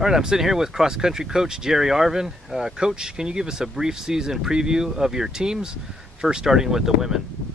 All right, I'm sitting here with cross-country coach Jerry Arvin. Coach, can you give us a brief season preview of your teams, first starting with the women?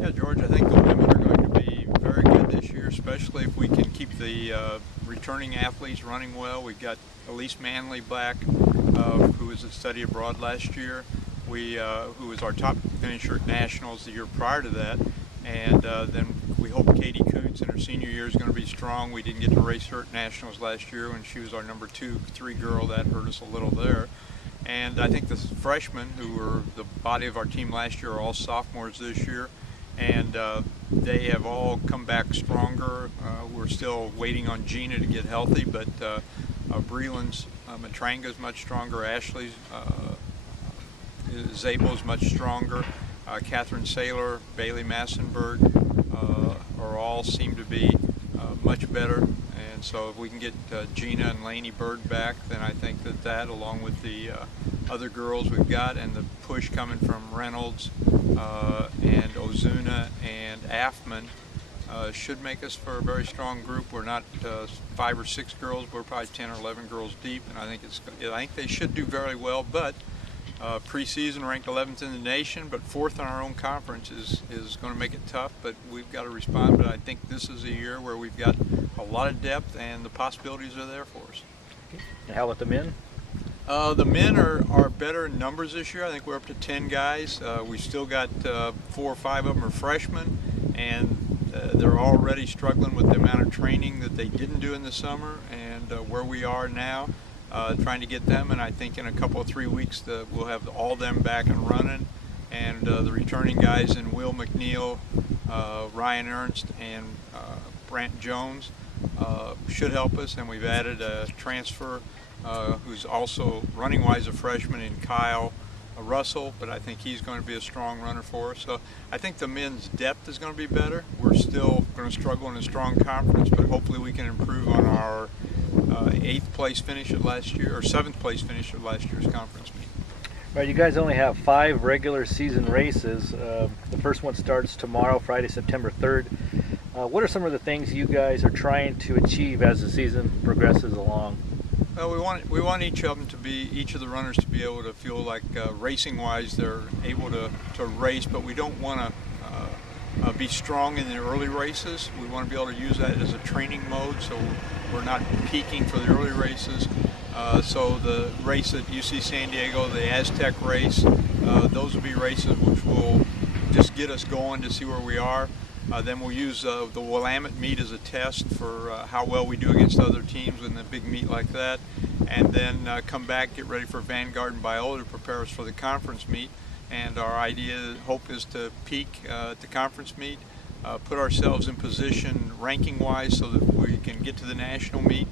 Yeah, George, I think the women are going to be very good this year, especially if we can keep the returning athletes running well. We've got Elise Manley back, who was at study abroad last year, who was our top finisher at Nationals the year prior to that. And then we hope Katie Coots in her senior year is going to be strong. We didn't get to race her at Nationals last year when she was our number 2-3 girl. That hurt us a little there. And I think the freshmen, who were the body of our team last year, are all sophomores this year. And they have all come back stronger. We're still waiting on Gina to get healthy, but Breland's Matranga's much stronger. Ashley's Zabel's much stronger. Catherine Saylor, Bailey Massenberg are all seem to be much better. And so if we can get Gina and Lainey Bird back, then I think that along with the other girls we've got and the push coming from Reynolds and Ozuna and Affman should make us for a very strong group. We're not 5 or 6 girls, we're probably 10 or 11 girls deep, and I think they should do very well. But preseason ranked 11th in the nation, but 4th in our own conference is going to make it tough, but we've got to respond. But I think this is a year where we've got a lot of depth and the possibilities are there for us. And how about the men? The men are better in numbers this year. I think we're up to 10 guys. We've still got 4 or 5 of them are freshmen, and they're already struggling with the amount of training that they didn't do in the summer, and where we are now. Trying to get them, and I think in a couple of 3 weeks we'll have all them back and running, and the returning guys in Will McNeil, Ryan Ernst, and Brant Jones should help us. And we've added a transfer who's also running-wise a freshman in Kyle Russell, but I think he's going to be a strong runner for us. So I think the men's depth is going to be better. We're still going to struggle in a strong conference, but hopefully we can improve on our 8th place finish at last year, or 7th place finish at last year's conference meet. Right, you guys only have 5 regular season races. The first one starts tomorrow, Friday, September 3rd. What are some of the things you guys are trying to achieve as the season progresses along? Well, we want each of the runners to be able to feel like racing-wise they're able to race, but we don't want to be strong in the early races. We want to be able to use that as a training mode, so we're not peaking for the early races. So the race at UC San Diego, the Aztec race, those will be races which will just get us going to see where we are. Then we'll use the Willamette meet as a test for how well we do against other teams in a big meet like that. And then come back, get ready for Vanguard and Biola to prepare us for the conference meet. And our hope is to peak at the conference meet, put ourselves in position ranking-wise so that we can get to the national meet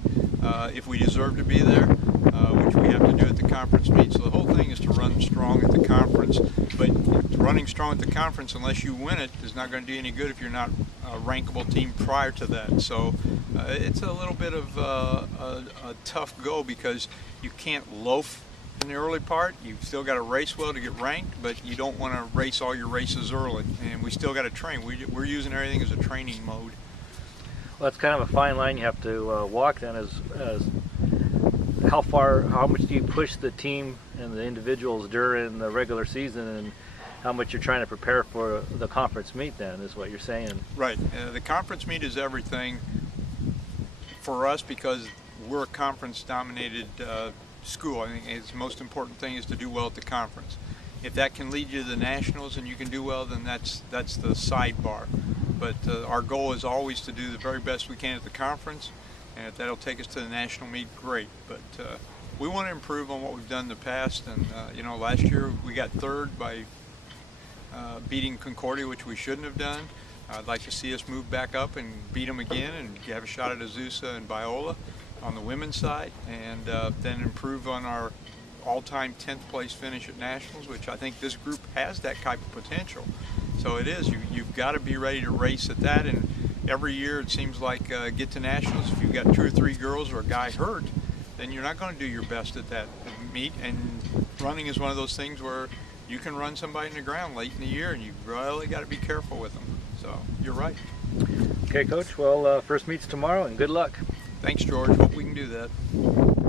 if we deserve to be there, which we have to do at the conference meet. So the whole thing is to run strong at the conference, but running strong at the conference, unless you win it, is not going to do any good if you're not a rankable team prior to that. So it's a little bit of a tough go because you can't loaf in the early part. You've still got to race well to get ranked, but you don't want to race all your races early, and we still got to train. We're using everything as a training mode. Well, that's kind of a fine line you have to walk then. As how much do you push the team and the individuals during the regular season, and how much you're trying to prepare for the conference meet then, is what you're saying? Right. The conference meet is everything for us because we're a conference-dominated school. I think the most important thing is to do well at the conference. If that can lead you to the nationals and you can do well, then that's the sidebar. But our goal is always to do the very best we can at the conference, and if that'll take us to the national meet, great. But we want to improve on what we've done in the past, and last year we got 3rd by beating Concordia, which we shouldn't have done. I'd like to see us move back up and beat them again and have a shot at Azusa and Biola on the women's side, and then improve on our all-time 10th place finish at Nationals, which I think this group has that type of potential. So it is, you've got to be ready to race at that, and every year it seems like get to Nationals, if you've got 2 or 3 girls or a guy hurt, then you're not going to do your best at that meet, and running is one of those things where you can run somebody in the ground late in the year, and you really got to be careful with them. So you're right. Okay, Coach. Well, first meet's tomorrow, and good luck. Thanks, George. Hope we can do that.